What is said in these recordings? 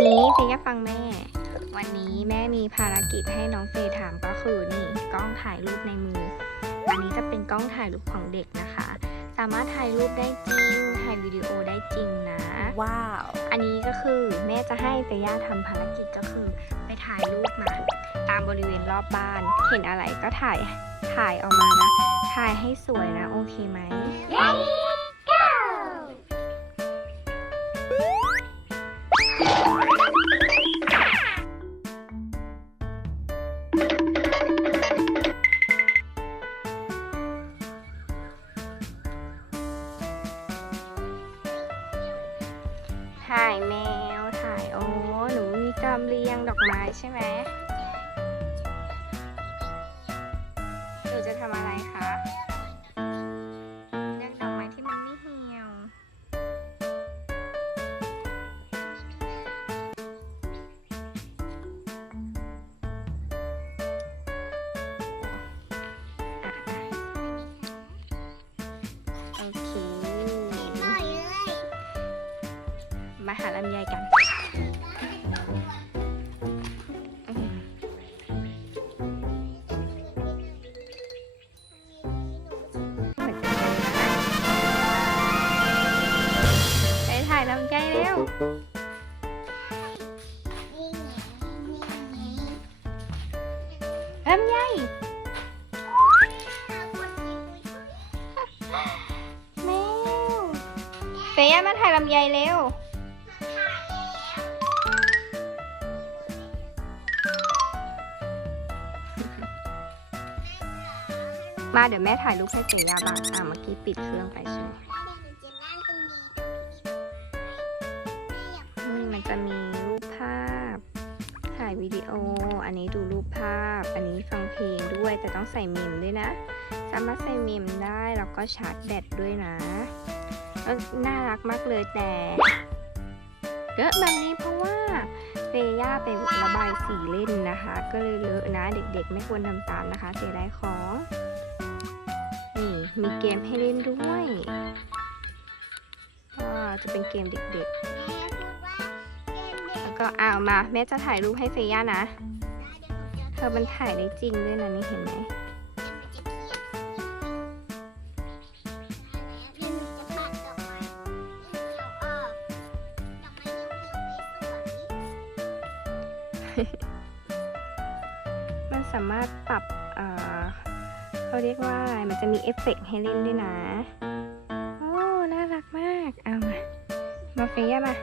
นี้เฟยฟังแม่ วันนี้แม่มีภารกิจให้น้องเฟยทำก็คือนี่กล้องถ่ายรูปในมือ อันนี้จะเป็นกล้องถ่ายรูปของเด็กนะคะ สามารถถ่ายรูปได้จริง ถ่ายวิดีโอได้จริงนะ ว้าว อันนี้ก็คือแม่จะให้เฟย่าทำภารกิจก็คือ ไปถ่ายรูปมา ตามบริเวณรอบบ้าน เห็นอะไรก็ถ่าย ถ่ายออกมานะ ถ่ายให้สวยนะ โอเคไหม หนูมีกำเรียงดอกไม้ใช่ไหมหนูจะทำอะไรคะเลือกดอกไม้ที่มันไม่เหี่ยวอะอะโอเค มาหาลำไย ลำไยแมวเฟย่ามาถ่ายลำไยเร็วมาเดี๋ยวแม่ถ่ายรูปให้เฟย่าบ้างอะเมื่อกี้ปิดเครื่องไปใช่ไหม อันนี้ดูรูปภาพ อันนี้ฟังเพลงด้วย แต่ต้องใส่เมมด้วยนะ สามารถใส่เมมได้ แล้วก็ชาร์จแบตด้วยนะน่ารักมากเลยแต่เยอะแบบนี้เพราะว่าเฟย่าไประบายสีเล่นนะคะ ก็เลยเลอะนะเด็กๆ ไม่ควรทำตามนะคะ เสียดายของ นี่มีเกมให้เล่นด้วยก็จะเป็นเกมเด็กๆ แล้วก็เอามา แม่จะถ่ายรูปให้เฟย่านะ อมันถ่ายได้จริงด้วยนะนี่เห็นไหมมันสามารถปรับเขาเรียกว่าอะไรมันจะมีเอฟเฟกต์ให้เล่นด้วยนะ โอ้ น่ารักมาก เอามา มาเฟย่ามา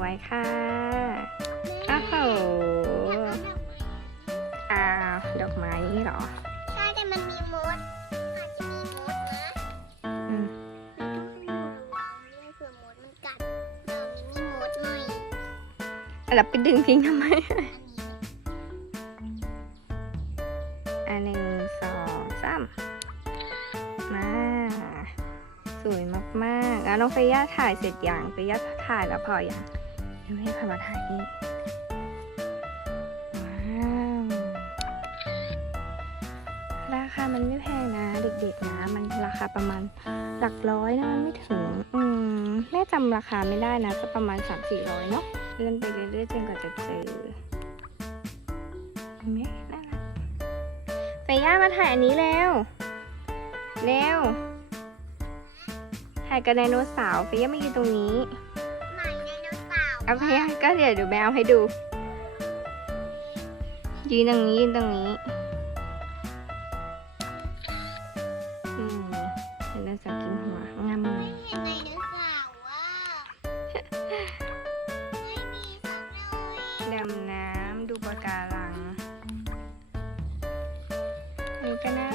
วยค่ะอ้าวโหอ้าวดอกไม้นี่เหรอ ใช่แต่มันมีมดอาจจะมีมดนะอืมต้องให้หนูระวังด้วยเผื่อมดมันกัดเรามินิมดหน่อยแล้วไปดึงทิ้งทำไม อันนี้อันหนึ่งสองสามมาสวยมากๆแล้วน้องเฟย่าถ่ายเสร็จยังเฟย่าถ่ายแล้วพอยังเยวให้พามาถ่ายนี่ว้าว ราคามันไม่แพงนะ เด็กๆนะ มันราคาประมาณหลักร้อยนะมันไม่ถึง อืมแม่จำราคาไม่ได้นะก็ประมาณ3 4 0 0เนาะเลื่อนไปเรื่อยๆจนกว่าจะเจอเห็นไหมน่ารักเฟย่ามาถ่ายอันนี้เร็วเร็วถ่ายกับไดโนเสาร์เฟย่ามายืนตรงนี้ เอาเฟย่าก็เดี๋ยวดูแมวให้ดู ยืนตรงนี้ยืนตรงนี้อืมไดโนเสาร์กินหัวงามไม่เห็นไดโนเสาร์ว่าไม่มีสักหน่อยดำน้ำดูปะการังนนี้ก็น่า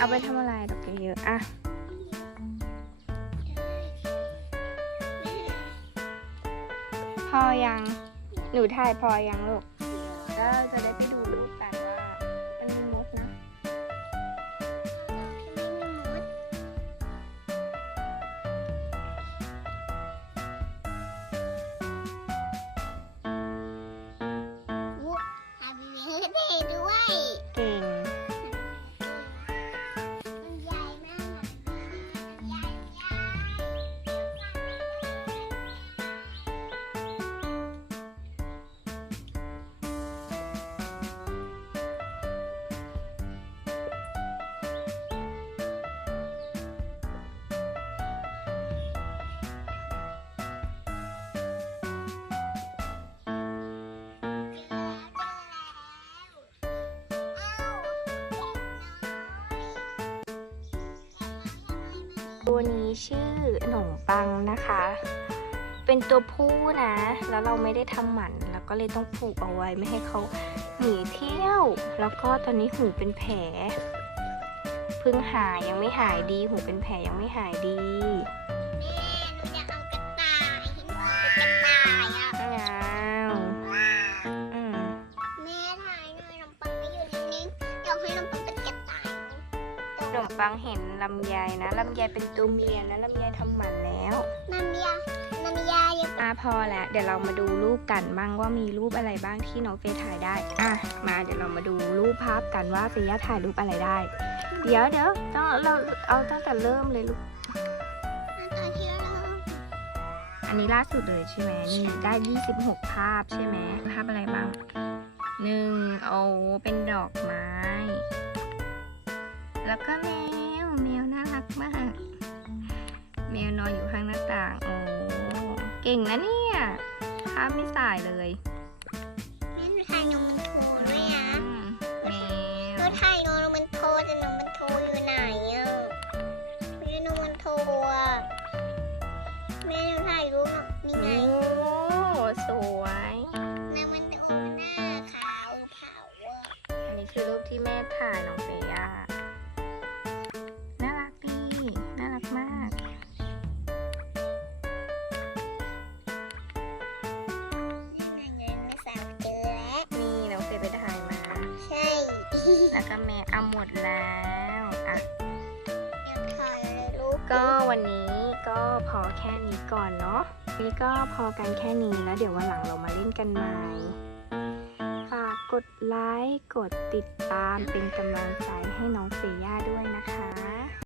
เอดดีนะยอดใหญ่ๆเอาไปทำอะไรดอกเยอะๆอะพอยัง หนูถ่ายพอยังลูก ก็จะได้ไปดู ตัวนี้ชื่อหนมปังนะคะ เป็นตัวผู้นะ แล้วเราไม่ได้ทำหมัน แล้วก็เลยต้องผูกเอาไว้ไม่ให้เขาหนีเที่ยว แล้วก็ตอนนี้หูเป็นแผลเพิ่งหายยังไม่หายดี หูเป็นแผลยังไม่หายดีแม่หนูอยากเอากระต่ายเห็นว่าเป็นกระต่าย หนมปังเห็นลำไยนะลำไยเป็นตัวเมียนะลำไยทำหมันแล้วนันยานันยายังอะพอแล้วเดี๋ยวเรามาดูรูปกันบ้างว่ามีรูปอะไรบ้างที่น้องเฟยถ่ายได้อะมาเดี๋ยวเรามาดูรูปภาพกันว่าเฟย่าถ่ายรูปอะไรได้ เดี๋ยวเดี๋ยวต้องเราเอาตั้งแต่เริ่มเลยลูกตอนที่เราอันนี้ล่าสุดเลยใช่ไหมนี่ได้ 26 ภาพใช่ไหมภาพอะไรบ้างหนึ่งโอ้เป็นดอกไม้ แล้วก็แมว แมวน่ารักมาก แมวนอนอยู่ข้างหน้าต่าง โอ้เก่งนะเนี่ยภาพไม่สายเลยแม่หนูถ่ายนมมัน แล้วก็แม่เอาหมดแล้วอะอยากถ่ายอะไรรูปก็วันนี้ก็พอแค่นี้ก่อนเนาะนี่ก็พอกันแค่นี้แล้วเดี๋ยววันหลังเรามาเล่นกันใหม่ฝากกดไลค์กดติดตามเป็นกำลังใจให้น้องเฟย่าด้วยนะ